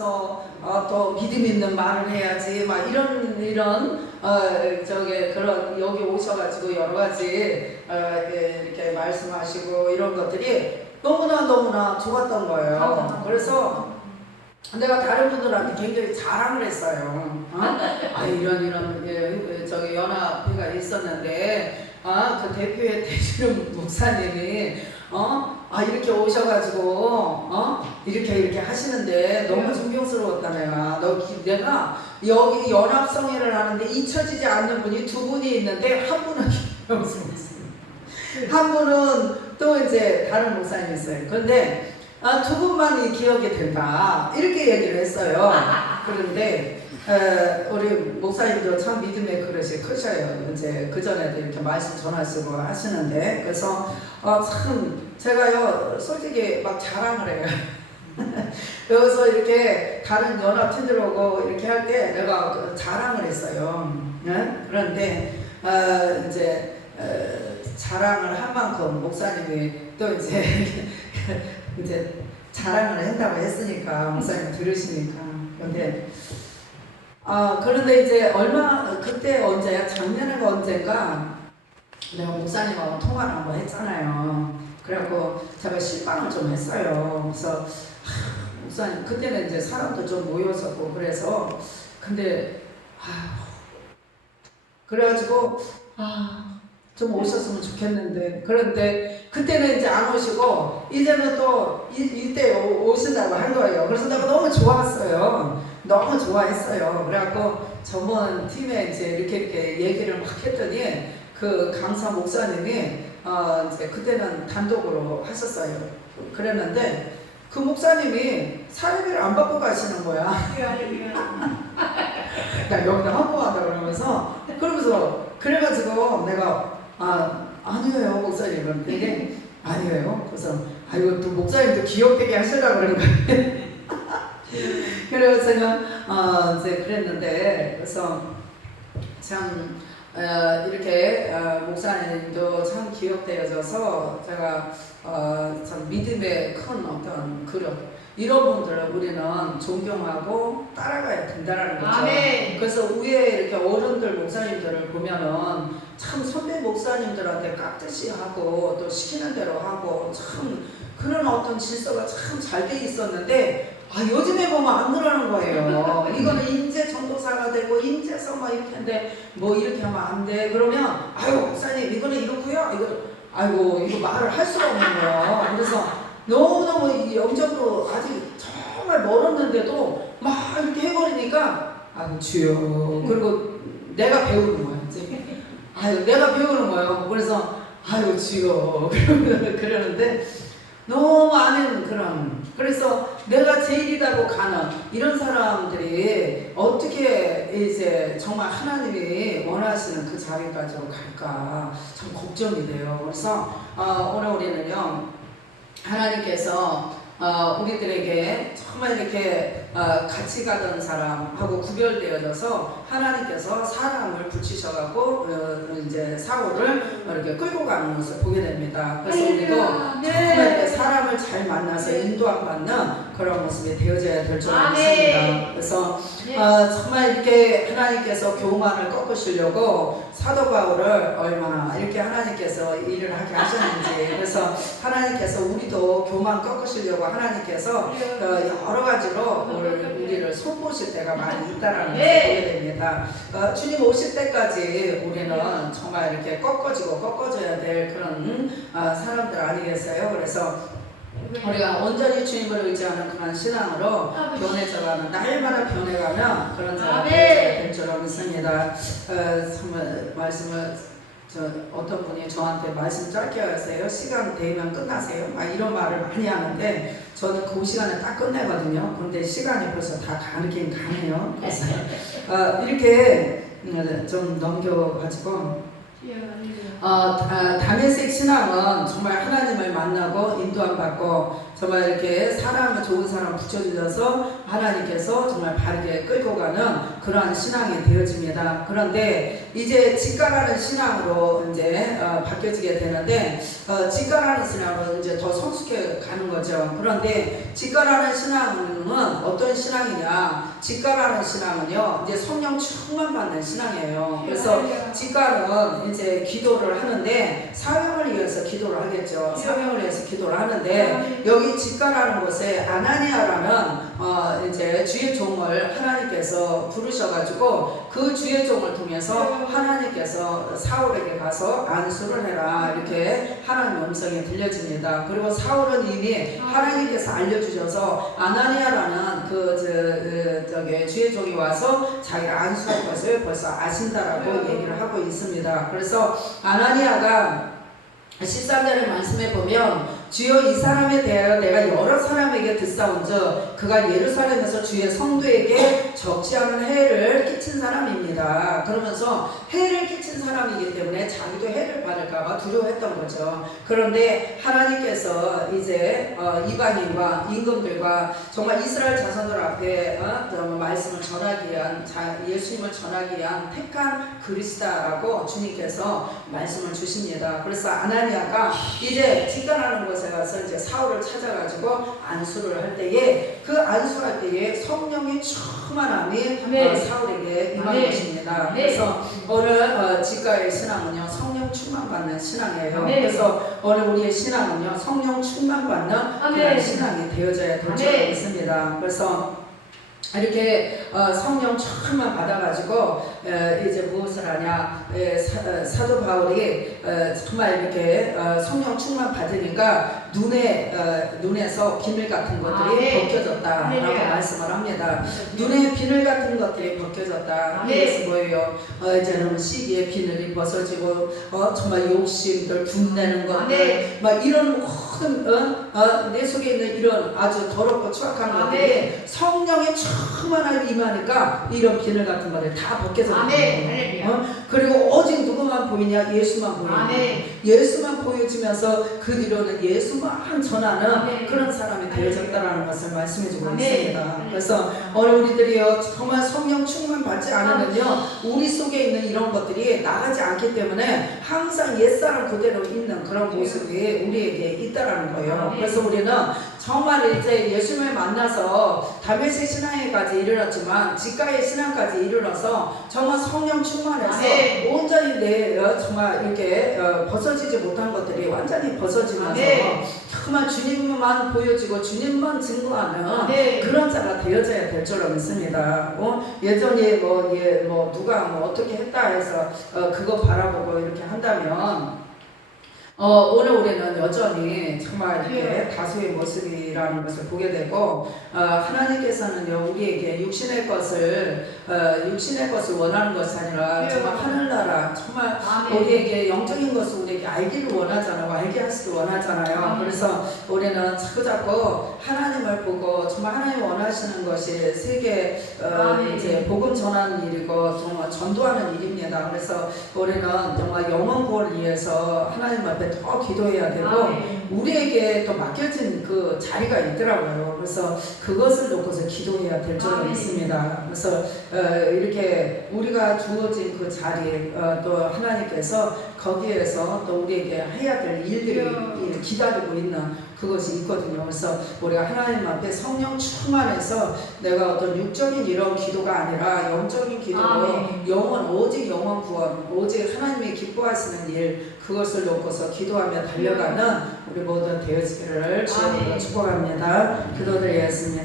앞서서 또 믿음 있는 말을 해야지 막 이런 그런 여기 오셔가지고 여러 가지 이렇게 말씀하시고 이런 것들이 너무나 좋았던 거예요. 그래서 내가 다른 분들한테 굉장히 자랑을 했어요. 이런 연합회가 있었는데 그 대표에 되시는 목사님이 이렇게 오셔가지고 이렇게 하시는데 너무 존경스러웠다. 내가 여기 연합성회를 하는데 잊혀지지 않는 분이 두 분이 있는데 한 분은 김영수 목사님, 한 분은 또 이제 다른 목사님이 있어요. 그런데 두 분만이 기억이 된다 이렇게 얘기를 했어요. 그런데 우리 목사님도 참 믿음의 그릇이 크셔요. 이제 그 전에도 이렇게 말씀 전하시고 하시는데 그래서 참 제가요 솔직히 막 자랑을 해요. 여기서 이렇게 다른 연합팀들하고 이렇게 할 때 내가 자랑을 했어요. 네? 그런데 자랑을 한 만큼 목사님이 또 이제 자랑을 한다고 했으니까 목사님 들으시니까 그런데 이제 그때 언제야? 작년에가 언젠가 내가 목사님하고 통화를 한번 했잖아요. 그래갖고 제가 실망을 좀 했어요. 그래서 목사님 그때는 이제 사람도 좀 모였었고 그래서 근데 그래가지고 좀 오셨으면 좋겠는데 그런데 그때는 이제 안 오시고 이제는 또 이때 오신다고 한 거예요. 그래서 내가 너무 좋았어요. 너무 좋아했어요. 그래갖고 저번 팀에 이제 이렇게 얘기를 막 했더니 그 강사 목사님이 이제 그때는 단독으로 하셨어요. 그랬는데 그 목사님이 사례비를 안 받고 가시는 거야. 나 여기다 헌금한다 그러면서 그래가지고 내가 아니에요 목사님 그랬더니 아니에요. 그래서 이거 또 목사님도 기억되게 하시려고 그러는 거예요. 그래서 제가 이제 그랬는데 그래서 참 이렇게 목사님도 참 기억되어져서 제가 참 믿음의 큰 어떤 그릇 이런 분들을 우리는 존경하고 따라가야 된다는 거죠. 아멘. 그래서 위에 이렇게 어른들 목사님들을 보면은 참 선배 목사님들한테 깍듯이 하고 또 시키는 대로 하고 참 그런 어떤 질서가 참 잘 돼 있었는데 요즘에 보면 안 그러는 거예요. 이거는 인재 전도사가 되고 인재서 막 이렇게 하는데 뭐 이렇게 하면 안 돼. 그러면 목사님 이거는 이렇고요. 이거 말을 할 수가 없는 거예요. 그래서 너무너무 영적으로 아직 정말 멀었는데도 막 이렇게 해버리니까 주여. 그리고 내가 배우는 거야. 이제 내가 배우는 거예요. 그래서 주여. 그러는데 너무 아는 그래서 내가 제일이라고 가는 이런 사람들이 어떻게 이제 정말 하나님이 원하시는 그 자리까지로 갈까 참 걱정이 돼요. 그래서 오늘 우리는요 하나님께서 우리들에게 정말 이렇게 같이 가던 사람하고 구별되어져서 하나님께서 사람을 붙이셔가고 이제 사고를 이렇게 끌고 가는 것을 보게 됩니다. 그래서 우리도 정말 이렇게 사람을 잘 만나서 인도함 받는 그런 모습이 되어져야 될 줄 믿습니다. 그래서 정말 이렇게 하나님께서 교만을 꺾으시려고 사도 바울을 얼마나 이렇게 하나님께서 일을 하게 하셨는지 그래서 하나님께서 우리도 교만 꺾으시려고 하나님께서 여러 가지로 우리를 손보실 때가 많이 있다라는 것을 보게 됩니다. 주님 오실 때까지 우리는 정말 이렇게 꺾어져야 될 그런 사람들 아니겠어요? 그래서 우리가 온전히 주님을 의지하는 그런 신앙으로 변해져가는 날마다 변해가면 그런 사람이 될 줄 믿습니다. 정말 말씀을 어떤 분이 저한테 말씀 짧게 하세요. 시간 되면 끝나세요. 이런 말을 많이 하는데 저는 그 시간에 딱 끝내거든요. 그런데 시간이 벌써 다 가긴 가네요. 그래서 이렇게 좀 넘겨가지고 다메섹 신앙은 정말 하나님을 만나고 인도함 받고 정말 이렇게 사람 좋은 사람 붙여주셔서 하나님께서 정말 바르게 끌고 가는 그러한 신앙이 되어집니다. 그런데 이제 직가라는 신앙으로 이제 바뀌어지게 되는데 직가라는 신앙으로 이제 더 성숙해 가는 거죠. 그런데 직가라는 신앙은 어떤 신앙이냐? 직가라는 신앙은요, 이제 성령 충만 받는 신앙이에요. 그래서 직가는 이제 기도를 하는데 사명을 위해서 기도를 하겠죠. 사명을 위해서 기도를 하는데 여기 직가라는 곳에 아나니아라는 이제 주의 종을 하나님께서 부르셔가지고 그 주의 종을 통해서 하나님께서 사울에게 가서 안수를 해라 이렇게 하나님의 음성이 들려집니다. 그리고 사울은 이미 하나님께서 알려주셔서 아나니아라는 저기 주의 종이 와서 자기가 안수할 것을 벌써 아신다라고 얘기를 하고 있습니다. 그래서 아나니아가 13절의 말씀에 보면 주여 이 사람에 대하여 내가 여러 사람에게 듣사온즉 그가 예루살렘에서 주의 성도에게 적지 않은 해를 끼친 사람입니다. 그러면서 해를 끼친 사람이기 때문에 자기도 해를 받을까봐 두려워했던 거죠. 그런데 하나님께서 이제 이방인과 임금들과 정말 이스라엘 자손들 앞에 말씀을 전하기 위한 예수님을 전하기 위한 택한 그리스도라고 주님께서 말씀을 주십니다. 그래서 아나니아가 이제 직관하는 곳에 가서 이제 사울을 찾아가지고 안수를 할 때에 그 안수할 때에 성령의 충만함이 사울에게 임한 것입니다. 그래서 오늘 직가의 신앙은요 성령 충만 받는 신앙이에요. 그래서 오늘 우리의 신앙은요 성령 충만 받는 그런 신앙이 되어져야 될 줄 믿습니다. 그래서 이렇게 성령 충만 받아가지고 이제 무엇을 하냐, 사도 바울이 정말 이렇게 성령 충만 받으니까 눈에서 비늘 같은 것들이 벗겨졌다라고 말씀을 합니다. 눈에 비늘 같은 것들이 벗겨졌다. 그래서 뭐예요? 이제는 시기에 비늘이 벗어지고 정말 욕심들, 분내는 것들, 막 이런 모든 내 속에 있는 이런 아주 더럽고 추악한 것들이 성령의 충만함이 임하니까 이런 비늘 같은 것들이 다 벗겨졌다. 그리고 오직 누구만 보이냐? 예수만 보이냐? 예수만 보여지면서 그 뒤로는 예수만 전하는 그런 사람이 되어졌다라는 것을 말씀해주고 있습니다. 그래서 오늘 우리들이요 정말 성령 충만 받지 않으면요 우리 속에 있는 이런 것들이 나가지 않기 때문에 항상 옛사람 그대로 있는 그런 모습이 우리에게 있다라는 거예요. 그래서 우리는 정말 이제 예수님을 만나서 다메섹 신앙에까지 이르렀지만 직가의 신앙까지 이르러서 정말 성령 충만해서 온전히 정말 이렇게 벗어지지 못한 것들이 완전히 벗어지면서 정말 주님만 보여지고 주님만 증거하는 그런 자가 되어져야 될 줄로 믿습니다. 예전에 뭐 누가 뭐 어떻게 했다 해서 그거 바라보고 이렇게 한다면 오늘 우리는 여전히 정말 이렇게 다수의 모습이라는 것을 보게 되고 하나님께서는요 우리에게 육신의 것을 원하는 것이 아니라 정말 하늘나라 정말 우리에게 영적인 것을 우리에게 알기를 원하잖아요. 알게 하시길 원하잖아요. 그래서 우리는 자꾸자꾸 하나님을 보고 정말 하나님 원하시는 것이 세계 이제 복음 전하는 일이고 정말 전도하는 일입니다. 그래서 우리는 정말 영혼 구원을 위해서 하나님 앞에 더 기도해야 되고 우리에게 또 맡겨진 그 자리가 있더라고요. 그래서 그것을 놓고서 기도해야 될 줄 믿습니다. 그래서 이렇게 우리가 주어진 그 자리 또 하나님께서 거기에서 또 우리에게 해야 될 일들이 기다리고 있는 그것이 있거든요. 그래서 우리가 하나님 앞에 성령 충만해서 내가 어떤 육적인 이런 기도가 아니라 영적인 기도로 오직 영혼 구원, 오직 하나님이 기뻐하시는 일 그것을 놓고서 기도하며 달려가는 우리 모든 되어지기를 주님으로 축복합니다. 기도드리겠습니다.